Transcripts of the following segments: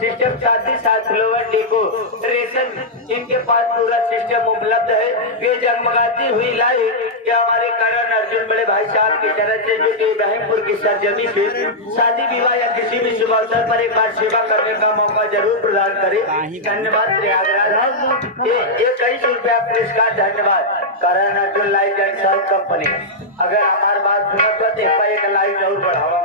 System साथ ही साथ lower decoration इनके पास पूरा सिस्टम उपलब्ध है। ये जगमगाती हुई लाइट ये हमारे करण अर्जुन बड़े भाई साहब की तरफ से जो कि इब्राहिमपुर की सरजमी पे शादी विवाह या किसी भी शुभ अवसर पर एक बार सेवा करने का मौका जरूर प्रदान करे। धन्यवाद प्रयागराज। ये 21 रुपया पुरस्कार। धन्यवाद Karan Arjun light and sound company. अगर हमारी बात सुनो तो एक लाइट जरूर बढ़ावा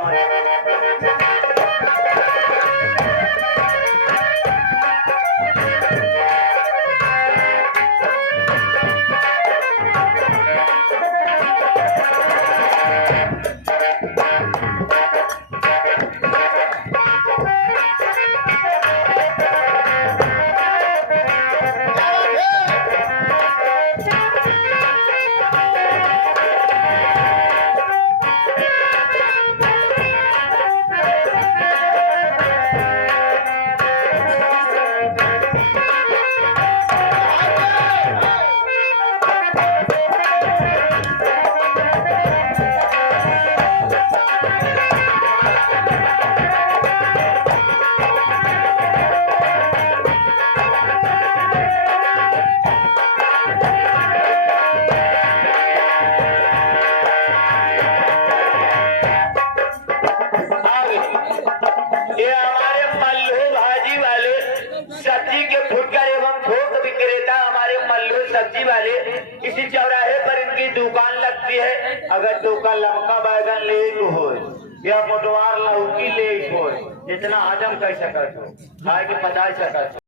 सब्जी वाले किसी चौराहे पर इनकी दुकान लगती है। अगर दुकान लमका बैगन ले हो या मोटवार लौकी ले हो जितना हजम कर सकत हो खाए के पचा सकत हो।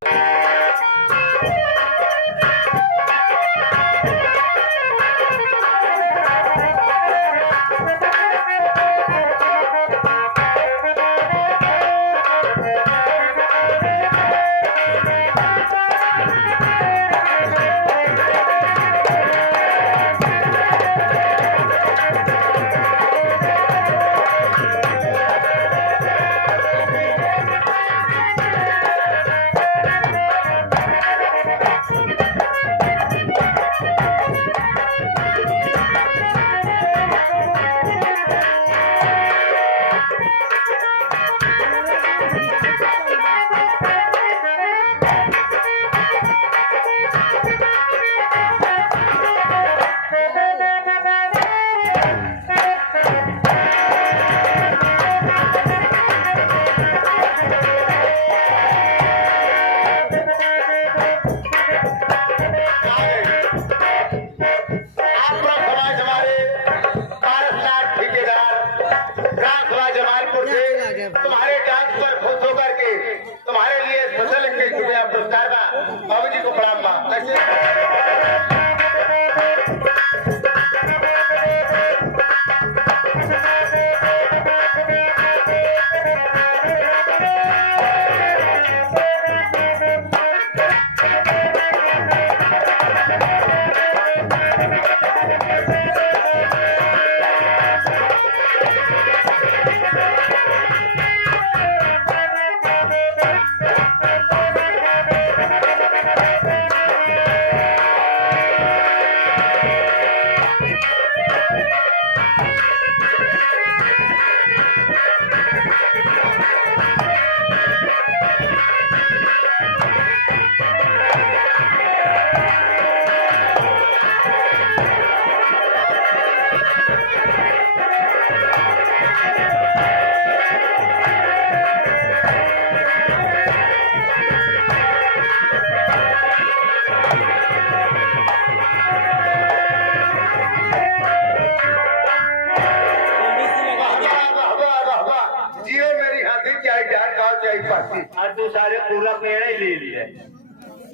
है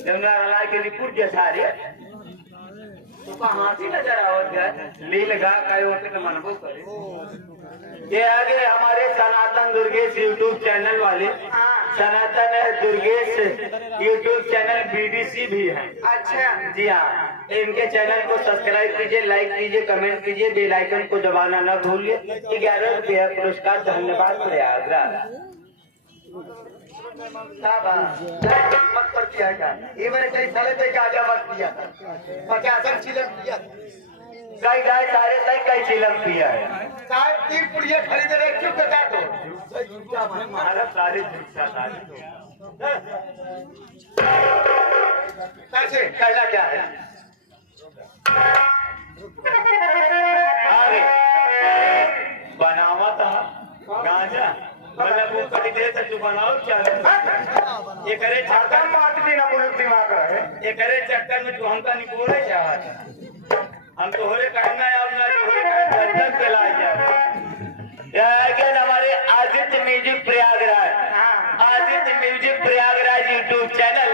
जमुना वाला के रिपुर जैसा रे तो कहाँ से नजर आवत है लील गा काय होते तो मनबो करे ये आगे हमारे सनातन दुर्गेश यूट्यूब चैनल वाले सनातन दुर्गेश यूट्यूब चैनल बीडीसी भी है। अच्छा जी हाँ, इनके चैनल को सब्सक्राइब कीजिए, लाइक कीजिए, कमेंट कीजिए, बेल आइकन को दबाना न भूलिए। 11 रुपया पुरस्कार। धन्यवाद प्रयागराज। मत पर किया क्या ये मेरे कई साले पे गाजा मत किया 50 चिलम किया कई गाय सारे तक कई चिलम किया है साहब 3 पुड़िया खरीद रहे क्यों बता दो हमारा सारे झूठा कैसे कहना क्या है आगे बनावा था गांजा मतलब वो कभी दे तो तू बनाओ क्या ये करे चक्कर मार देना पुलिस दिमाग है ये करे चक्कर में तू हमका नहीं बोले चाहत हम तो होरे कहना है अपना दर्शन के लाए जाए हमारे Aditya music Prayagraj Aditya music Prayagraj YouTube channel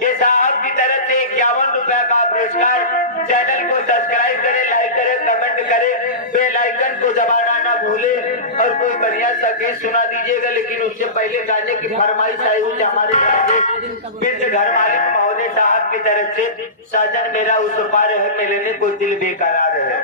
के साहब की तरफ से 51 रुपया का पुरस्कार। चैनल को सब्सक्राइब करे, लाइक करे, कमेंट करे, बेल आइकन को दबाना ना भूले और कोई बढ़िया सा गीत सुना दीजिएगा। लेकिन उससे पहले गाने की फरमाइश आई हुई हमारे घर मालिक महोदय साहब की तरफ से साजन मेरा उस पार है मिलने को दिल बेकरार है।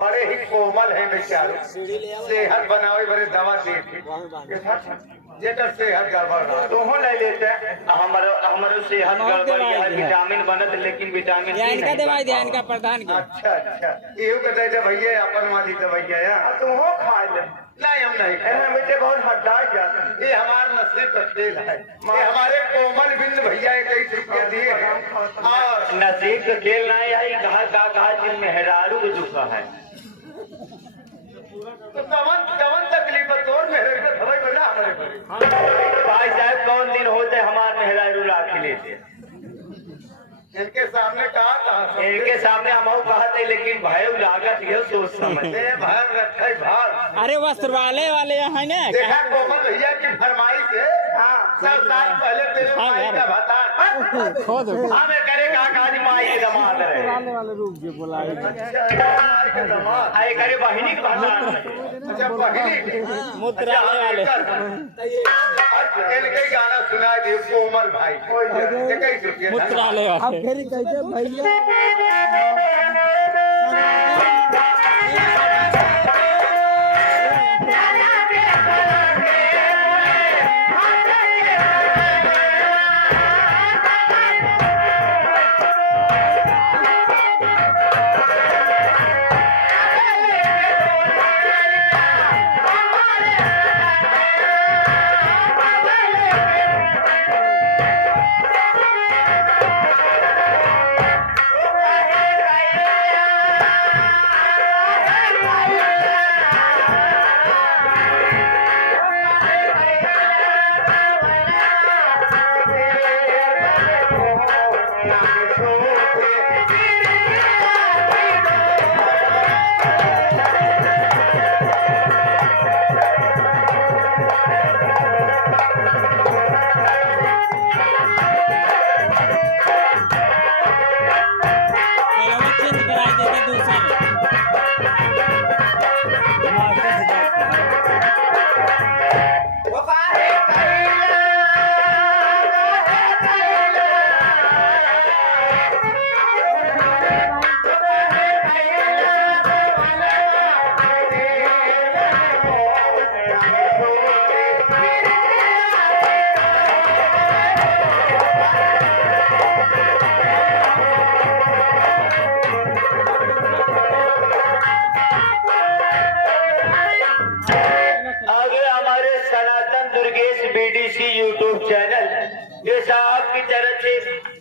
बड़े ही कोमल है बेचारे सेहत बनावे बड़े दवा दे जेकर सेहत गड़बड़ तो हो ले लेते हमारे सेहत गड़बड़ है विटामिन बनत लेकिन विटामिन इनका दवाई दिया इनका प्रधान की। अच्छा ये कहते हैं भैया अपन वाली दवाइया यार तुम हो खा ले नहीं हम नहीं खाए बेटे बहुत हड्डाई जाते ये हमारा नसीब का खेल है ये हमारे कोमल बिंद भैया 21 रुपया दिए और नसीब का खेल नहीं आई कहा जिन मेहरारू दुखा है तो कवन तकलीफ तोड़ मेरे खबर बना हमारे भाई साहब कौन दिन होते हमारे मेहरारू लाख लेते इनके सामने कहा इनके सामने हम कहते लेकिन भाई लागत ये सोच समझते भाई रखे भाग अरे वस्त्र वाले है ना देखा कोमल भैया की फरमाइश है सब साल पहले तेरे भाई का बता हमें करेगा काजी माई के दमाद रहे वाले रूप जो बोला आए करे बहिनी के बता अच्छा बहिनी मूत्रालय वाले इनके गाना सुना दिए कोमल भाई मूत्रालय वाले फिर कैसे भैया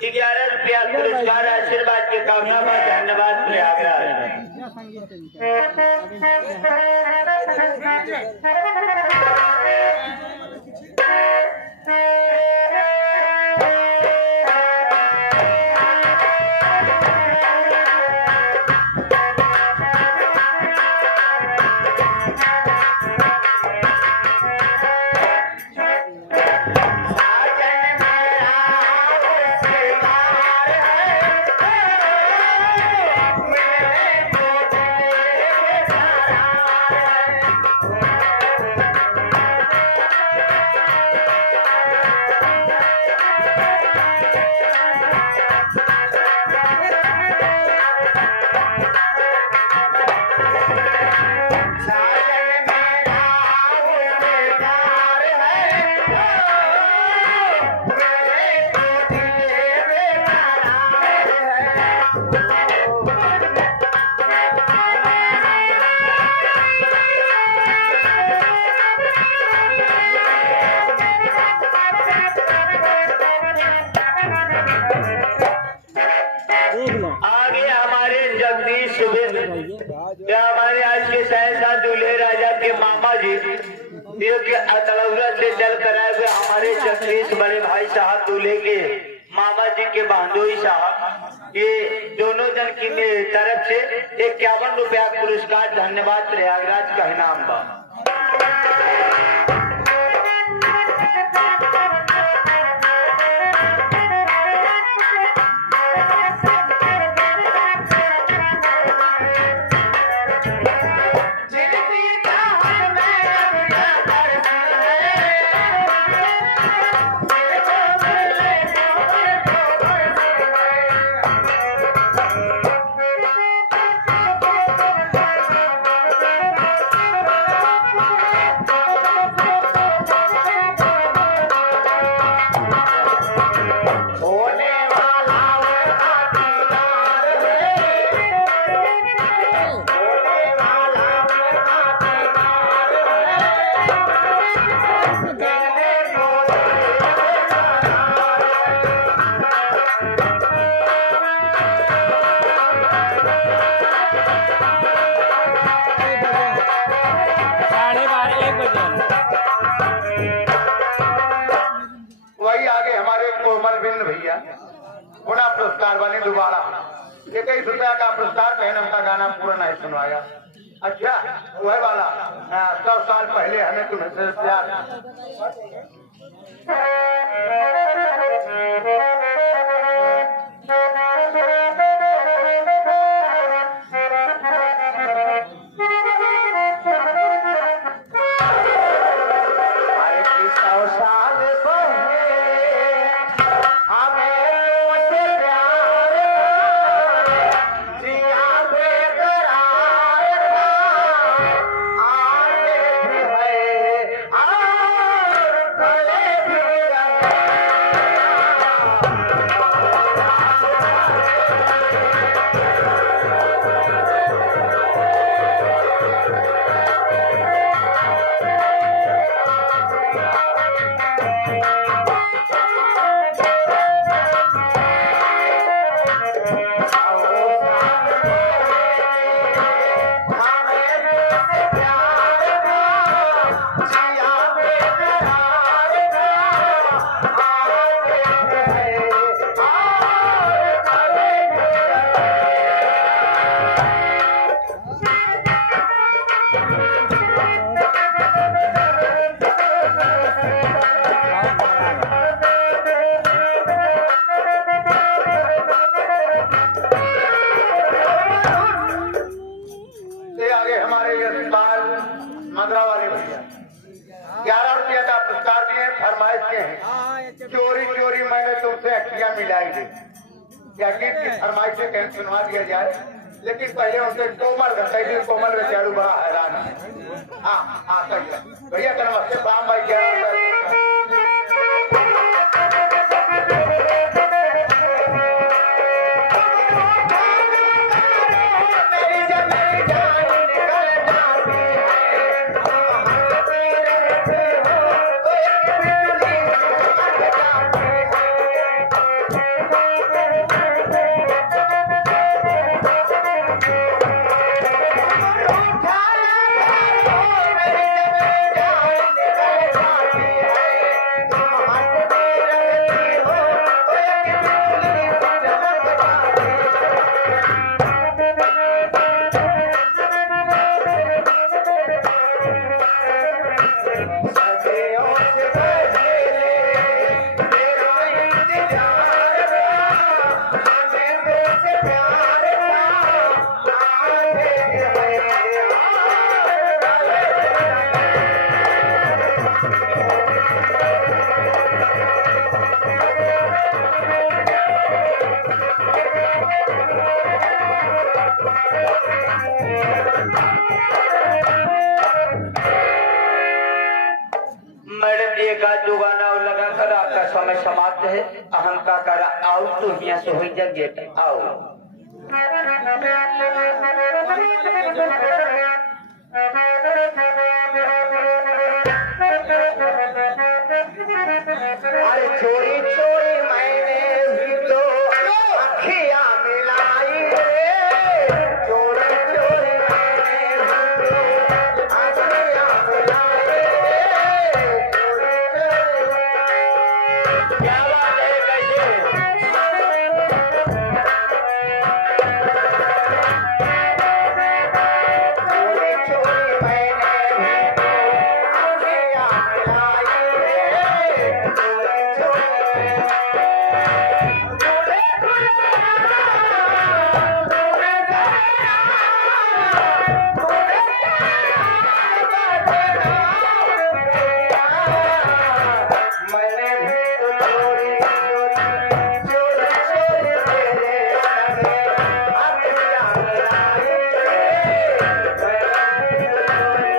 11 रुपया पुरस्कार आशीर्वाद के कामना में धन्यवाद प्रयागराज। आगे हमारे जगदीश या हमारे आज के सहसा दूल्हे राजा के मामा जी ये के अतलौरा से चल कर आए हुए हमारे जगदीश बड़े भाई साहब दूल्हे के मामा जी के बांधोई साहब, ये दोनों जन की तरफ से 51 रुपया पुरस्कार धन्यवाद प्रयागराज का इनाम बा। वही आगे हमारे कोमल बिंद भैया पुनः पुरस्कार बने दोबारा 21 रुपया का पुरस्कार पहन का गाना पूरा नहीं सुनवाया। अच्छा वह वाला 100 साल पहले हमें तुम्हें प्यार। मंदरा वाले भैया 11 रुपया का पुरस्कार दिए, फरमाइश के हैं चोरी चोरी मैंने तुमसे अखियां मिलाई थी। क्या गीत की फरमाइश से कहीं सुनवा दिया जाए, लेकिन पहले उनसे कोमल घंटे कोमल बेचारू बड़ा हैरान है। हाँ सही है भैया का नमस्ते बाम भाई 11 रुपया मैडम जी एक आध दो गाना और लगा कर आपका समय समाप्त है। अहम का करा आओ तो यहाँ से हो जा गेट आओ। अरे चोरी चोरी मैंने भी तो अखियां मिलाई रे, चोरी चोरी मैंने भी तो अखियां मिलाई रे, चोरी चोरी। क्या बात है कैसे चोरी चोरी मैंने भी तो अखियां मिलाई रे, चोरी चोरी। मैंने भी तो चोरी चोरी चोरी चोरी तेरे आगे अखियां मिलाई रे, मैंने भी तो चोरी।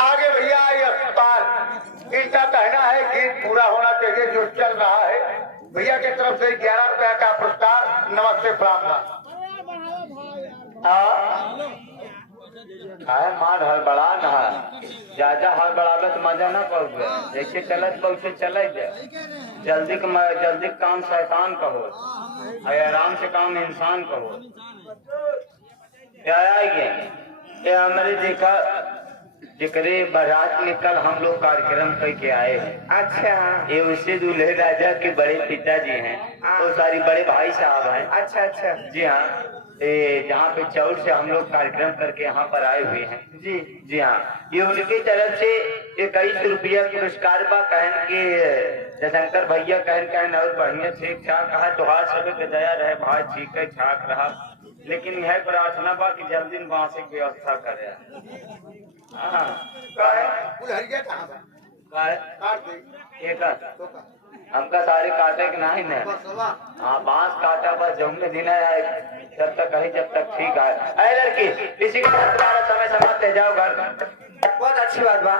आगे भैया ये अस्पताल इनका कहना है गीत पूरा होना चाहिए जो चल रहा है। भैया की तरफ से 11 रुपया का पुरस्कार। नमस्ते प्रणाम। है मान हड़बड़ा न ज्यादा हड़बड़ावे तो मजा न पड़े। जैसे चलत वैसे चले जाए। जल्दी काम शैतान का हो और आराम से काम इंसान का हो। क्या ये हमारे देखा जिक्रे बारात में कल हम लोग कार्यक्रम करके आए हैं। अच्छा ये उससे दूल्हे राजा के बड़े पिताजी हैं तो सारी बड़े भाई साहब हैं। अच्छा अच्छा जी हाँ, जहाँ पे चौड़ से हम लोग कार्यक्रम करके यहाँ पर आए हुए हैं। जी हाँ, ये उनकी तरफ से 21 रुपया पुरस्कार बा। कहन के जयशंकर भैया कहन और बढ़िया ठीक ठाक कहा तुहार सभी के दया रहे भाई ठीक है ठाक रहा। लेकिन यह प्रार्थना बा कि जल्दी वहाँ से व्यवस्था करे। उलहरिया कहाँ बा? काट दे। एक हमका सारे काटे के नहीं न। हाँ बांस काटा बस जमने दिन है जब तक कहीं जब तक ठीक है। अरे लड़की इसी के साथ तुम्हारा समय समाप्त है, जाओ घर। बहुत अच्छी बात बा।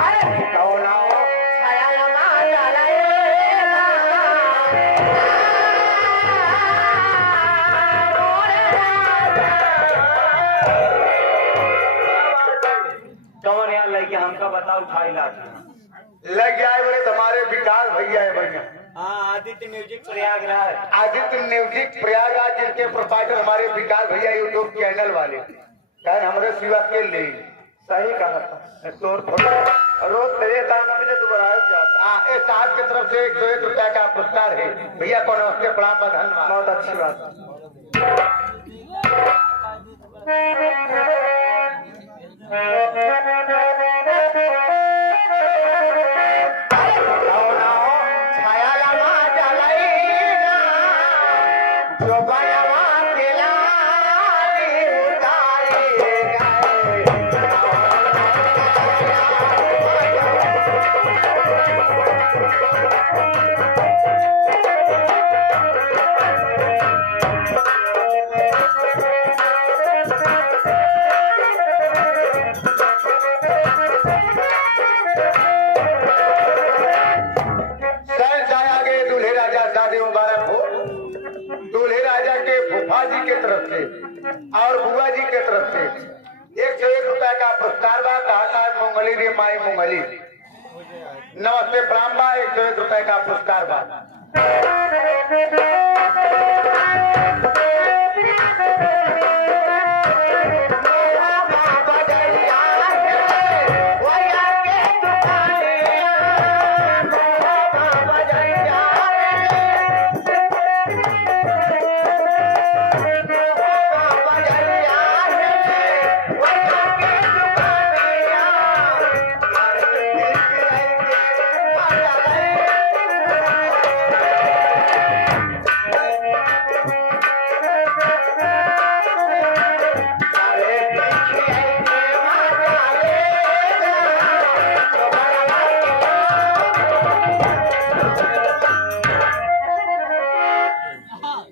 अरे बताओ 2.5 लाख लग जाए बोले तुम्हारे विकास भैया है भैया। हाँ आदित्य म्यूजिक प्रयागराज। आदित्य म्यूजिक प्रयागराज जिनके प्रोपाइटर हमारे विकास भैया यूट्यूब चैनल वाले कहे हमारे सिवा के ले सही कहा था तोर रोज तेरे दाना मिले दोबारा जाता। हाँ इस साहब की तरफ से 101 रुपया का पुरस्कार है भैया को नमस्ते प्रणाम धन्यवाद। बहुत अच्छी बात। जी के तरफ से और बुआ जी के तरफ से 101 रुपया का पुरस्कार बा। कहा मंगली रे माई मंगली नमस्ते प्रणाम बा। 101 रुपया का पुरस्कार बा।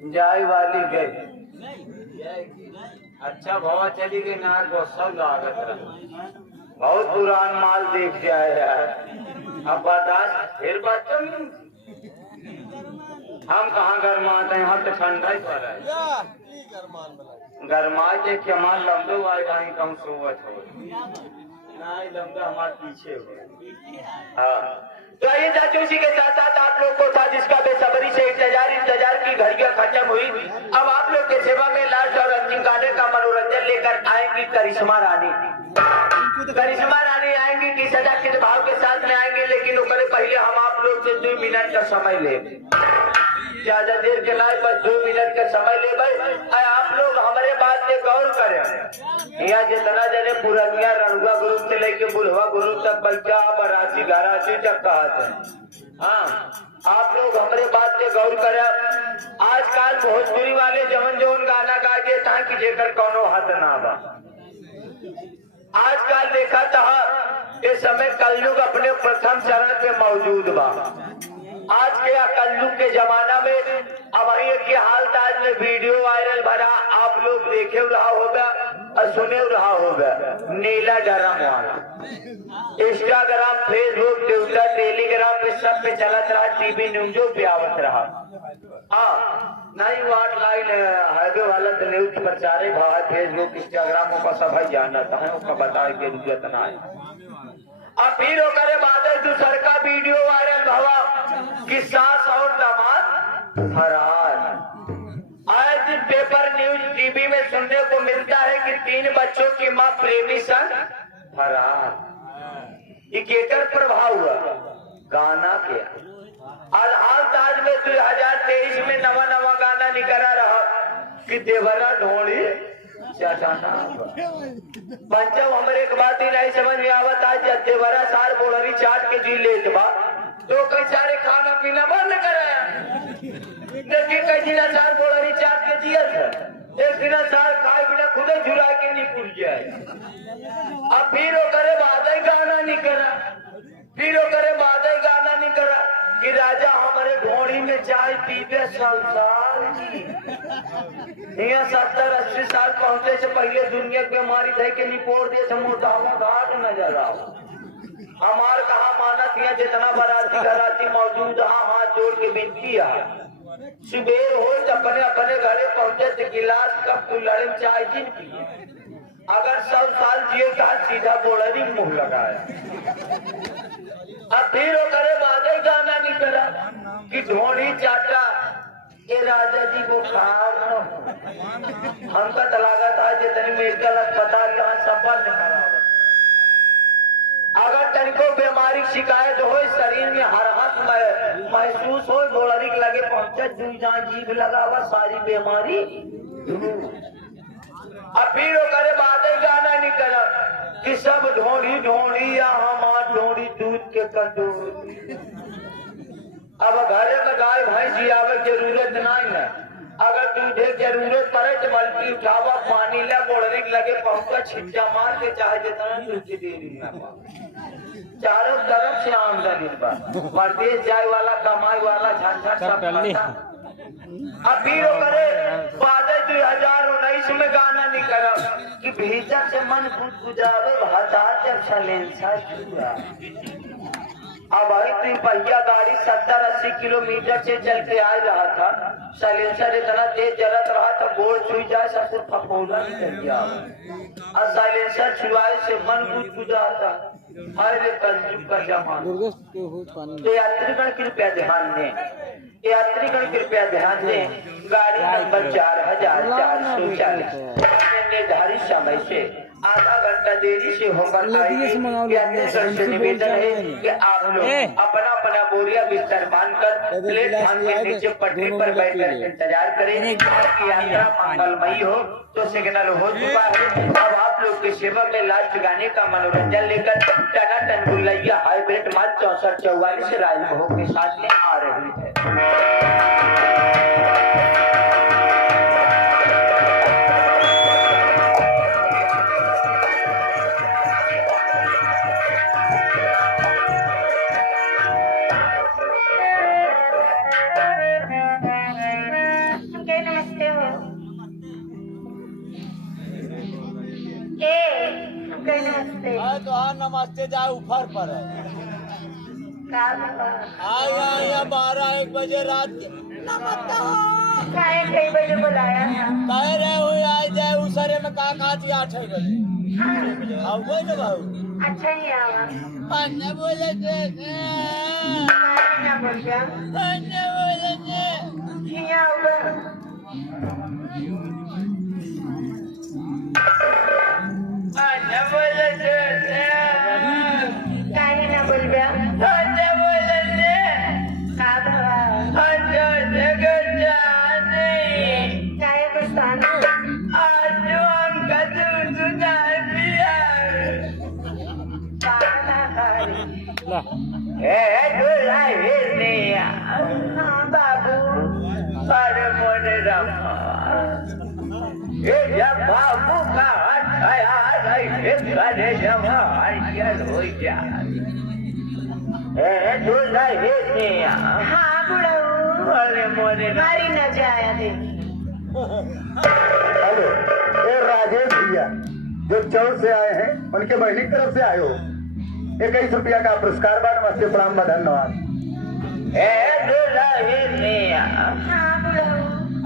जाय वाली गई अच्छा भवा चली गई नार सब लागत रहा। बहुत पुरान माल देख जाए यार। अब बर्दाश्त फिर बच्चों हम कहाँ गरमाते हैं हम तो ठंडा ही पड़ रहा है। गरमाए देख के हमारे लंबे वाले कहीं कम सोवत हो नहीं लंबे हमारे पीछे हो। हाँ तो ये चाचू जी के साथ साथ आप लोग को था जिसका बेसब्री से इंतजार की घड़ियां खत्म हुई। अब आप लोग के सेवा में लास्ट और अंतिम गाने का मनोरंजन लेकर आएंगी करिश्मा रानी। करिश्मा रानी आएंगी किस सजा किस भाव के साथ में आएंगे, लेकिन उसके पहले हम आप लोग से 2 मिनट का समय ले। ज्यादा देर के लाए बस 2 मिनट का समय ले भाई। आप लोग हमारे बात पे गौर करें। यहाँ जितना जने पुरनिया रंगुआ ग्रुप से लेके बुढ़वा ग्रुप तक बच्चा बराती घराती तक कहते हैं। हाँ आप लोग हमारे बात पे गौर करें। आजकल भोजपुरी वाले जवन गाना गा दे था कि जेकर कौनो हद ना बा। आजकल देखा था इस समय कलयुग अपने प्रथम चरण पे मौजूद बा। आज के कलयुग के जमाना में अब के हाल ताज में वीडियो वायरल भरा आप लोग देखे रहा होगा और सुने रहा होगा। नीला ड्राम वाला इंस्टाग्राम फेसबुक ट्विटर टेलीग्राम पे सब पे चलत रहा। टीवी न्यूजों पे आवत रहा। हाँ नहीं वाट लाइन हाईवे वाला तो न्यूज प्रचारे भाव फेसबुक इंस्टाग्राम का सब जानता है उसका बताए के जरूरत ना है। अब फिर करे बात दूसर का वीडियो वायरल भवा कि सास और दामाद फरार। आज पेपर न्यूज टीवी में सुनने को मिलता है कि 3 बच्चों की मां प्रेमी संग फरार। केकर प्रभाव हुआ गाना के आज हाल ताज में 2023 में नवा गाना निकला रहा कि देवरा ढोली पंचम हमारे एक बात ही नहीं समझ में आवत। आज देवरा सार बोलरी चाट के जी लेत बा तो कई सारे खाना पीना बंद कराया। देखिए कई दिन सार बोलरी चाट के जिया था एक दिन सार खाए बिना खुद झुरा के निकल जाए। अब फिर वो करे बादल गाना नहीं करा। फिर वो करे बादल गाना नहीं करा कि राजा हमारे घोड़ी में चाय पीते संसार जी। यहाँ 70-80 साल पहुंचे से पहले दुनिया की बीमारी थे कि निपोड़ दे मोटावा घाट नजर आओ। हमार कहा मानत यहाँ जितना बराती घराती मौजूद हाथ जोड़ के विनती है सुबेर हो अपने अपने घरे पहुंचे तो गिलास कप तू लड़े चाय जिन पिए अगर 100 साल जिए का सीधा बोलरी मुंह लगाया। अब फिर वो करे बादल गाना नहीं करा कि ढोली चाटा ये राजा जी को खार न हो। हमका तलागा था जितनी मेडिकल अस्पताल यहाँ संपर्क करा। अगर तनिको बीमारी शिकायत हो शरीर में हर हाथ में महसूस हो बोलरी लगे पहुंचे जीभ लगावा सारी बीमारी। अब फिर वो करे बादल गाना नहीं करा कि सब ढोड़ी ढोड़ी या हमार ढोड़ी दूध के कंडोरी। अब घरे में गाय भैंस आवे जरूरत नहीं है। अगर दूधे जरूरत पड़े तो बल्कि उठावा पानी ला बोलरी लगे पहुंचा छिट्टा मार के चाहे जितना दूध की देरी ना चारों तरफ से आमदनी परदेश जाए वाला कमाई वाला झंझट सब अब फिर करे बादल 2019 में गाना नहीं करा कि भीतर से मन खुद गुजारे भाता जब सलेंसा छुआ। अब आई तो पहिया गाड़ी 70-80 किलोमीटर से चल के आ रहा था। साइलेंसर इतना तेज जलत रहा था गोल छुई जाए सब कुछ फफोला निकल गया। और साइलेंसर छुआए से मन कुछ गुजारता। अरे कलयुग का जमाना। तो यात्रीगण कृपया ध्यान दें। यात्रीगण कृपया ध्यान दें। गाड़ी नंबर 4440 निर्धारित समय से आधा घंटा देरी से होकर यात्रीगण से निवेदन है कि आप लोग अपना अपना बोरिया बिस्तर बांधकर प्लेटफॉर्म के नीचे पटरी पर बैठकर इंतजार करें। आपकी यात्रा मंगलमयी हो। तो सिग्नल हो चुका है। अब आप लोग के सेवा में लास्ट गाने का मनोरंजन लेकर टनाटन बुलैया हाइब्रिड माल 6444 राजभोग के साथ में आ रही है। तो हाँ नमस्ते जाए ऊपर पर है। आया 12-1 बजे रात के नमस्ते कई बजे बुलाया था। कह रहे हो आए जाए उसरे में का खाती 8 बजे आओ कोई ना भाऊ। अच्छा ही आवा अन्ना बोले थे क्या बोल गया अन्ना बोले थे किया होगा अन्ना बोले थे काहे ना बोल गया अन्ना बोले थे का भवा अन्ना जगह जाने काहे गुस्ताना आज हम कदू सुधार पिया बाना खाई दुल्हा हिरनिया हाँ बाबू अरे मोने रामा ये जब बाबू का हाथ आया नहीं करे जवान हो जा दुल्हा हिरनिया हाँ बुढ़ाऊ अरे मोने मारी न जाया दे हेलो ये राजेश भैया जो चौर से आए हैं उनके बहनी की तरफ से आए हो 21 रुपया का पुरस्कार बा। नमस्ते प्रणाम धन्यवाद। दुल्हा हिरनिया हाँ बुढ़ाऊ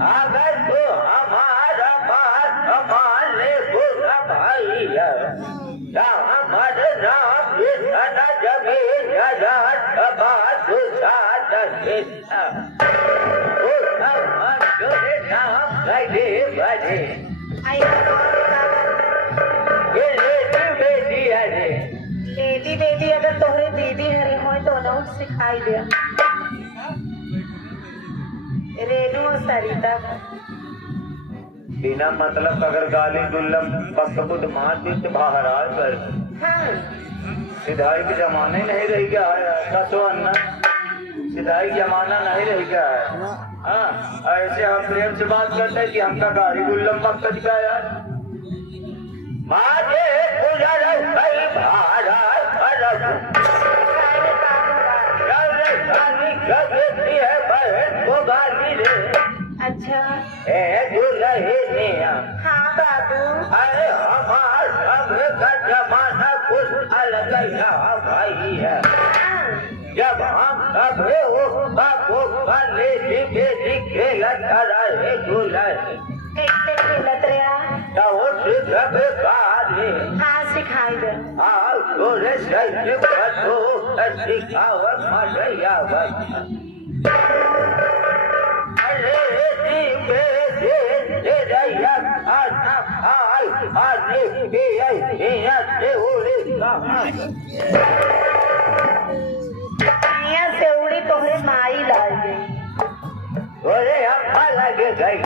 अगर तो हमारा बात संभाल ले गोरा भाई है हमारे नाम ये सदा जमीन जजात बात साथ ओ सब जोरे नाम गए बने आया ये लेडी बेटी है रे बेटी बेटी अगर तोहरे दीदी हरे हो तो ना सिखाई दे रेनू और सरिता बिना मतलब अगर गाली गुल्लम बकबुद मार दी तो बाहर आ कर हाँ सिधाई के जमाने नहीं रह गया है कसो अन्ना सिधाई जमाना नहीं रह गया है। हाँ ऐसे हम प्रेम से बात करते हैं कि हमका गाड़ी गुल्लम मक्कज का यार मारे गुजर कई भाड़ा फरक है बहन को गाली रे अच्छा दुल्हनिया हाँ बाबू अरे हमार सब का जमाना कुछ अलग भाई है जब हम सब को लेके बेटी खेलत रहे दुल्हन कैसे खेलत रहा तो सब का गोरे सही बतो सिखावत मलयावत अरे दीवे दे रैया आना आने के आई से ओरे यहाँ से उड़ी तोहरे माई लाई गई। ओरे हम लगे गए